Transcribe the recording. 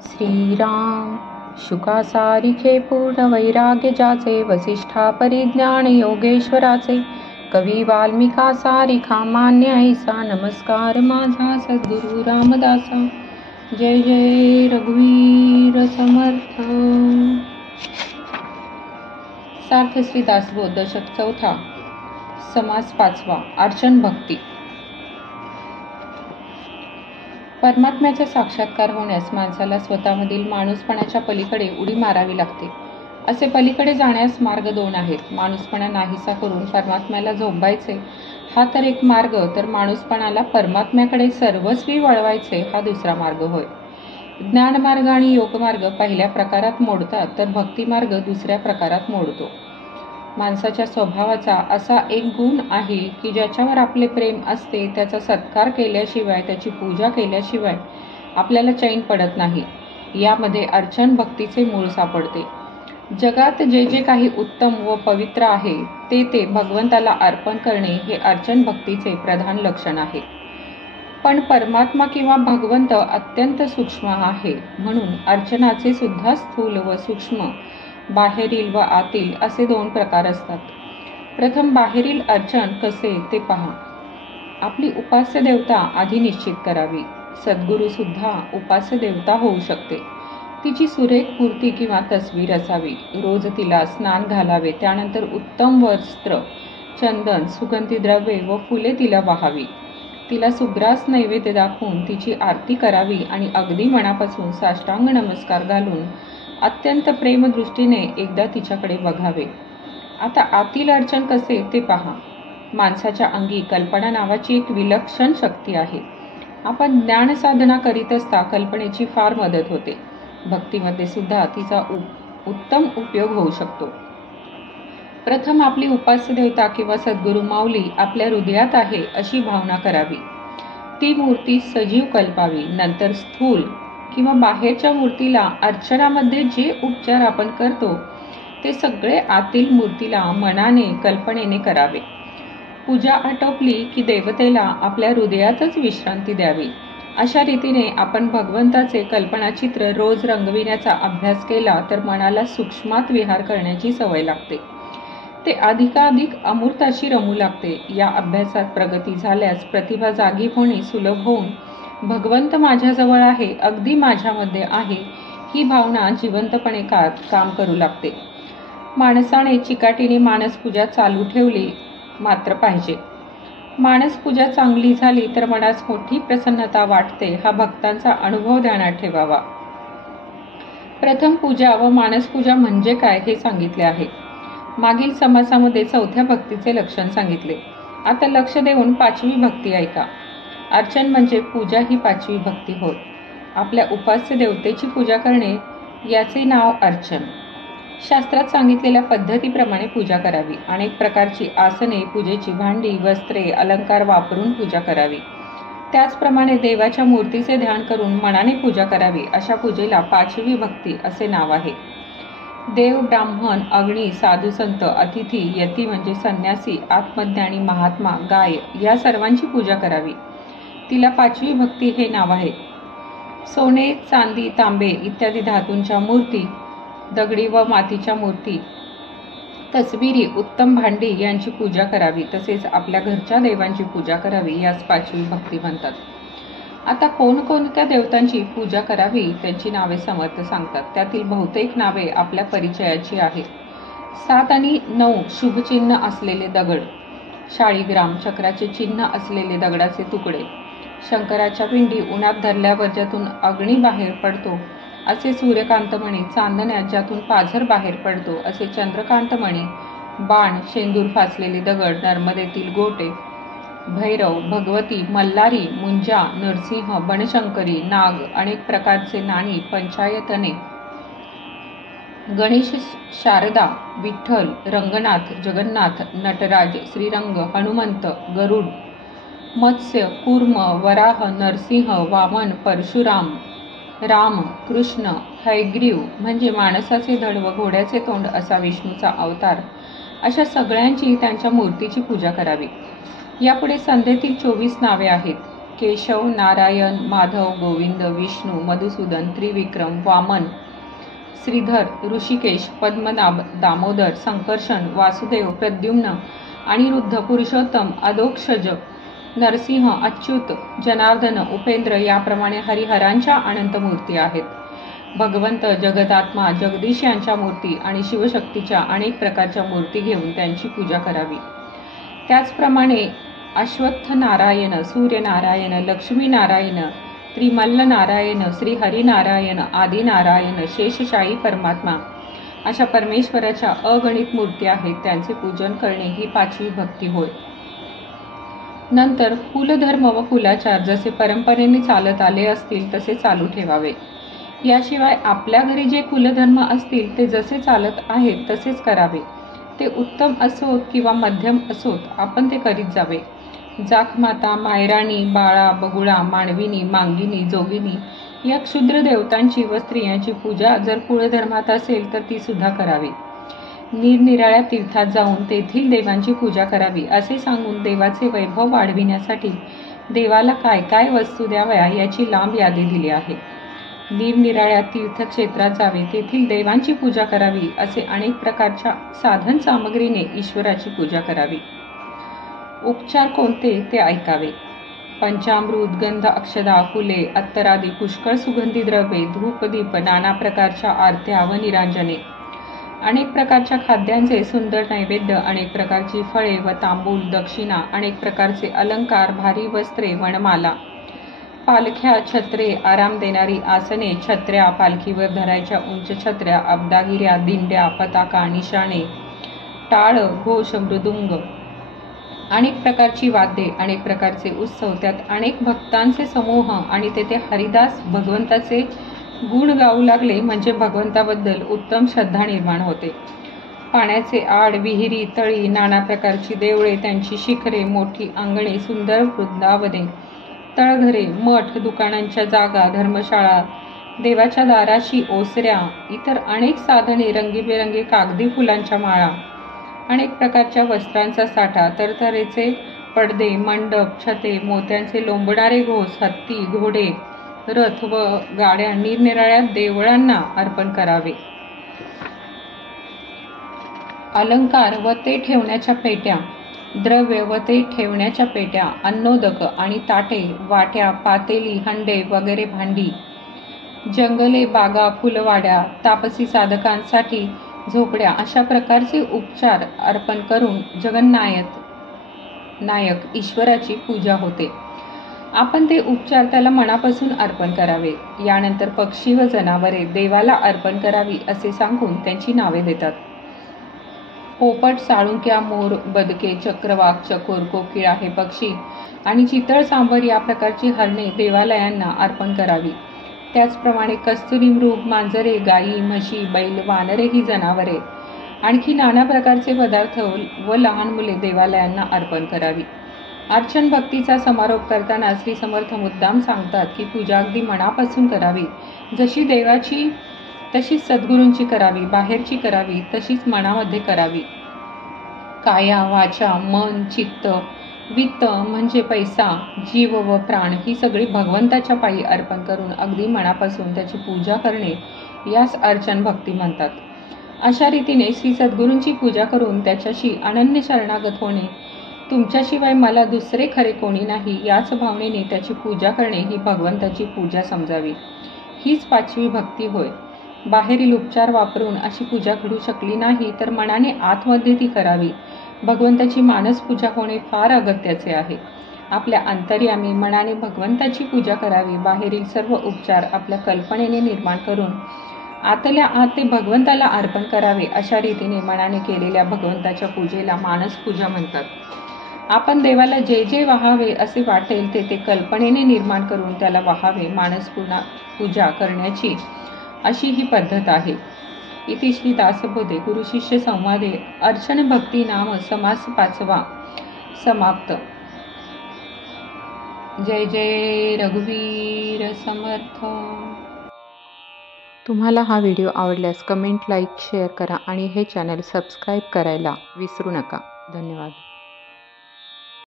श्रीराम शुकासारिखे पूर्ण वैराग्य ज्याचे, वसिष्ठा परिज्ञान योगेश्वराचे, कवी वाल्मिका सारिखा मान्य ऐसा, नमस्कार माझा सद्गुरु रामदासा. जय जय रघुवीर समर्थ. सार्थ श्री दासबोध दशक चौथा, समास पाचवा, अर्चन भक्ती. परमात्म्याचा साक्षात्कार होण्यास माणसाला स्वतःमधील माणूसपणाच्या पलीकडे उडी मारावी लागते. असे पलीकडे जाण्यास मार्ग दोन आहेत. माणूसपणा नाहीसा करून परमात्म्याला झोंबायचे हा तर एक मार्ग, तर माणूसपणाला परमात्म्याकडे सर्वस्वी वळवायचे हा दुसरा मार्ग होय. ज्ञानमार्ग आणि योगमार्ग पहिल्या प्रकारात मोडतात, तर भक्तिमार्ग दुसऱ्या प्रकारात मोडतो. माणसाच्या स्वभावाचा असा एक गुण आहे की ज्याच्यावर आपले प्रेम असते त्याचा सत्कार केल्याशिवाय, त्याची पूजा केल्याशिवाय आपल्याला चैन पडत नाही. यामध्ये अर्चन भक्तीचे मूळ सापडते. जगात जे जे काही उत्तम व पवित्र आहे ते भगवंताला अर्पण करणे हे अर्चन भक्तीचे प्रधान लक्षण आहे. पण परमात्मा किंवा भगवंत अत्यंत सूक्ष्म आहे, म्हणून अर्चनाचे सुद्धा स्थूल व सूक्ष्म, बाहेरील व आतील असे दोन प्रकार असतात. प्रथम बाहेरील अर्चन कसे ते पहा. आपली उपास्य देवता आधी निश्चित करावी. सद्गुरू सुद्धा उपास्य देवता होऊ शकते. तिची सुरेख मूर्ती किंवा तस्वीर असावी. रोज तिला स्नान घालावे. त्यानंतर उत्तम वस्त्र, चंदन, सुगंधी द्रव्ये व फुले तिला वाहावी. तिला सुग्रास नैवेद्य दाखवून तिची आरती करावी आणि अगदी मनापासून साष्टांग नमस्कार घालून अत्यंत प्रेमदृष्टीने एकदा तिच्याकडे बघावे. आता आतील अर्चन कसे ते पहा. माणसाच्या अंगी कल्पना नावाची एक विलक्षण शक्ती आहे. आपण ज्ञान साधना करीत असता कल्पनेची फार मदत होते. भक्तीमध्ये सुद्धा तिचा उत्तम उपयोग होऊ शकतो. प्रथम आपली उपास्य देवता किंवा सद्गुरू माऊली आपल्या हृदयात आहे अशी भावना करावी. ती मूर्ती सजीव कल्पावी. नंतर स्थूल किंवा बाहेरच्या मूर्तीला अर्चनामध्ये जे उपचार आपण करतो ते सगळे आतील मूर्तीला मनाने, कल्पनेने करावे. पूजा आटोपली की देवतेला आपल्या हृदयातच विश्रांती द्यावी. अशा रीतीने आपण भगवंताचे कल्पनाचित्र रोज रंगविण्याचा अभ्यास केला तर मनाला सूक्ष्मात विहार करण्याची सवय लागते. ते अधिकाधिक अमूर्ताशी रमू लागते. या अभ्यासात प्रगती झाल्यास प्रतिभा जागी होणे सुलभ होऊन भगवंत माझ्याजवळ आहे, अगदी माझ्यामध्ये आहे ही भावना जिवंतपणे काम करू लागते. माणसाने चिकाटीने मानसपूजा चालू ठेवली मात्र पाहिजे. मानसपूजा चांगली झाली तर मनास मोठी प्रसन्नता वाटते हा भक्तांचा अनुभव ध्यानात ठेवावा. प्रथम पूजा व मानसपूजा म्हणजे काय हे सांगितले आहे. मागील समासामध्ये चौथ्या भक्तीचे लक्षण सांगितले. आता लक्ष देऊन पाचवी भक्ती ऐका. अर्चन म्हणजे पूजा ही पाचवी भक्ती होय. आपल्या उपास्य देवतेची पूजा करणे याचे नाव अर्चन. शास्त्रात सांगितलेल्या पद्धतीप्रमाणे पूजा करावी. अनेक प्रकारची आसने, पूजेची भांडी, वस्त्रे, अलंकार वापरून पूजा करावी. त्याचप्रमाणे देवाच्या मूर्तीचे ध्यान करून मनाने पूजा करावी. अशा पूजेला पाचवी भक्ती असे नाव आहे. देव, ब्राह्मण, अग्नी, साधू, संत, अतिथी, यती म्हणजे संन्यासी, आत्मज्ञानी, महात्मा, गाय या सर्वांची पूजा करावी. तिला पाचवी भक्ती हे नाव आहे. सोने, चांदी, तांबे इत्यादी धातूंच्या मूर्ती, दगडी व मातीच्या मूर्ती, तस्बिरी, उत्तम भांडी यांची पूजा करावी. तसेच आपल्या घरच्या देवांची पूजा करावी. यास पाचवी भक्ती म्हणतात. आता कोणकोणत्या देवतांची पूजा करावी त्यांची नावे समर्थ सांगतात. त्यातील बहुतेक नावे आपल्या परिचयाची आहेत. 7 आणि 9 शुभचिन्ह असलेले दगड, शाळीग्राम, चक्राचे चिन्ह असलेले दगडाचे तुकडे, शंकराच्या पिंडी उन्हात धरल्यावर ज्यातून अग्नी बाहेर पडतो असे सूर्यकांतमणी, चांदण्यात ज्यातून पाझर बाहेर पडतो असे चंद्रकांतमणी, बाण, शेंदूर फासलेले दगड, नर्मदेतील गोटे, भैरव, भगवती, मल्हारी, मुंजा, नरसिंह, बनशंकरी, नाग, अनेक प्रकारचे नाणी, पंचायतने, गणेश, शारदा, विठ्ठल, रंगनाथ, जगन्नाथ, नटराज, श्रीरंग, हनुमंत, गरुड, मत्स्य, कूर्म, वराह, नरसिंह, वामन, परशुराम, राम, कृष्ण, हयग्रीव म्हणजे माणसाचे धड व घोड्याचे तोंड असा विष्णूचा अवतार, अशा सगळ्यांची त्यांच्या मूर्तीची पूजा करावी. यापुढे संध्येतील 24 नावे आहेत. केशव, नारायण, माधव, गोविंद, विष्णू, मधुसूदन, त्रिविक्रम, वामन, श्रीधर, ऋषिकेश, पद्मनाभ, दामोदर, संकर्षण, वासुदेव, प्रद्युम्न, अनिरुद्ध, पुरुषोत्तम, अधोक्षज, नरसिंह, अच्युत, जनार्दन, उपेंद्र याप्रमाणे हरिहरांच्या अनंत मूर्ती आहेत. भगवंत, जगदात्मा, जगदीश यांच्या मूर्ती आणि शिवशक्तीच्या अनेक प्रकारच्या मूर्ती घेऊन त्यांची पूजा करावी. त्याचप्रमाणे अश्वत्थ नारायण, सूर्यनारायण, लक्ष्मीनारायण, त्रिमल्ल नारायण, श्री हरिनारायण, आदिनारायण, शेषशाही परमात्मा अशा परमेश्वराच्या अगणित मूर्ती आहेत. त्यांचे पूजन करणे ही 5वी भक्ती होय. नंतर कुलधर्म व कुलाचार जसे परंपरेने चालत आले असतील तसे चालू ठेवावे. याशिवाय आपल्या घरी जे कुलधर्म असतील ते जसे चालत आहेत तसेच करावे. ते उत्तम असोत किंवा मध्यम असोत, आपण ते करीत जावे. जाखमाता, मायराणी, बाळा, बगुळा, मानविनी, मांगिनी, जोगिनी या क्षुद्र देवतांची व स्त्रियांची पूजा जर कुळधर्मात असेल तर ती सुद्धा करावी. निरनिराळ्या तीर्थात जाऊन तेथील देवांची पूजा करावी असे सांगून देवाचे वैभव वाढविण्यासाठी देवाला काय काय वस्तू द्याव्या याची लांब यादी दिली आहे. निरनिराळ्या तीर्थक्षेत्रात जावे, तेथील देवांची पूजा करावी, असे अनेक प्रकारच्या साधन सामग्रीने ईश्वराची पूजा करावी. उपचार कोणते ते ऐकावे. पंचामृत, गंध, अक्षदा, फुले, अत्तरादी पुष्कळ सुगंधी द्रव्ये, धूपदीप, नाना प्रकारच्या आरत्या व निरांजने, अनेक प्रकारच्या खाद्यांचे सुंदर नैवेद्य, अनेक प्रकारची फळे व तांबूल, दक्षिणा, अनेक प्रकारचे अलंकार, भारी वस्त्रे, वनमाला, पालख्या, छत्रे, आराम देणारी आसने, छत्र्या, पालखीवर धरायच्या उंच छत्र्या, अब्दागिऱ्या, दिंड्या, पताका, निशाणे, टाळ, घोष, मृदुंग, अनेक प्रकारची वाद्ये, अनेक प्रकारचे उत्सव, त्यात अनेक भक्तांचे समूह आणि तेथे हरिदास भगवंताचे गुण गाऊ लागले म्हणजे भगवंताबद्दल उत्तम श्रद्धा निर्माण होते. पाण्याचे आड, विहिरी, तळी, नाना प्रकारची देवळे, त्यांची शिखरे, मोठी अंगणे, सुंदर वृंदावने, तळघरे, मठ, दुकानांच्या जागा, धर्मशाळा, देवाच्या दाराशी ओसऱ्या, इतर अनेक साधने, रंगीबेरंगी कागदी फुलांच्या माळा, अनेक प्रकारच्या वस्त्रांचा साठा, तरतरेचे पडदे, मंडप, छते, मोत्यांचे लोंबणारे घोस, हत्ती, घोडे, रथ व गाड्या निरनिराळ्या देवळांना अर्पण करावे. अलंकार व ते ठेवण्याच्या पेट्या, द्रव्य व ते ठेवण्याच्या पेट्या, अन्नोदक आणि ताटे, वाट्या, पातेली, हंडे वगैरे भांडी, जंगले, बागा, फुलवाड्या, तापसी साधकांसाठी झोपड्या अशा प्रकारचे उपचार अर्पण करून नायक ईश्वराची पूजा होते. आपण ते उपचार त्याला मनापासून अर्पण करावे. यानंतर पक्षी व जनावरे देवाला अर्पण करावी असे सांगून त्यांची नावे देतात. पोपट, साळुंक्या, मोर, बदके, चक्रवाक, चकोर, कोकिळा हे पक्षी आणि चितळ, सांबर या प्रकारची हरणे देवालयांना अर्पण करावी. त्याचप्रमाणे कस्तुरी मृग, मांजरे, गायी, म्हशी, बैल, वानरे ही जनावरे, आणखी नाना प्रकारचे पदार्थ व लहान मुले देवालयांना अर्पण करावी. अर्चन भक्तीचा समारोप करताना श्री समर्थ मुद्दाम सांगतात की पूजा अगदी मनापासून करावी. जशी देवाची तशीच सद्गुरूंची करावी, बाहेरची करावी तशीच मनामध्ये करावी. काया, वाचा, मन, चित्त, वित्त म्हणजे पैसा, जीव व प्राण ही सगळी भगवंताच्या पायी अर्पण करून अगदी मनापासून त्याची पूजा करणे यास अर्चन भक्ती म्हणतात. अशा रीतीने श्री सद्गुरूंची पूजा करून त्याच्याशी अनन्य शरणागत होणे, तुमच्याशिवाय मला दुसरे खरे कोणी नाही याच भावनेने त्याची पूजा करणे ही भगवंताची पूजा समजावी. हीच 5वी भक्ती होय. बाहेरील उपचार वापरून अशी पूजा घडू शकली नाही तर मनाने आतमध्ये ती करावी. भगवंताची मानस पूजा होणे फार अगत्याचे आहे. आपल्या अंतर्यामी मनाने भगवंताची पूजा करावी. बाहेरील सर्व उपचार आपल्या कल्पनेने निर्माण करून आतल्या आत ते भगवंताला अर्पण करावे. अशा रीतीने मनाने केलेल्या भगवंताच्या पूजेला मानस पूजा म्हणतात. आपण देवाला जे जे वाहावे असे वाटेल ते कल्पनेने निर्माण करून त्याला वाहावे. मानस पूजा करण्याची अशी ही पद्धत आहे. इति श्री दासबोधे गुरु शिष्य संवादे अर्चन भक्ती नाम समास 5वा समाप्त. जय जय रघुवीर समर्थ. तुम्हाला हा व्हिडिओ आवडल्यास कमेंट, लाईक, शेअर करा आणि हे चॅनल सबस्क्राईब करायला विसरू नका. धन्यवाद.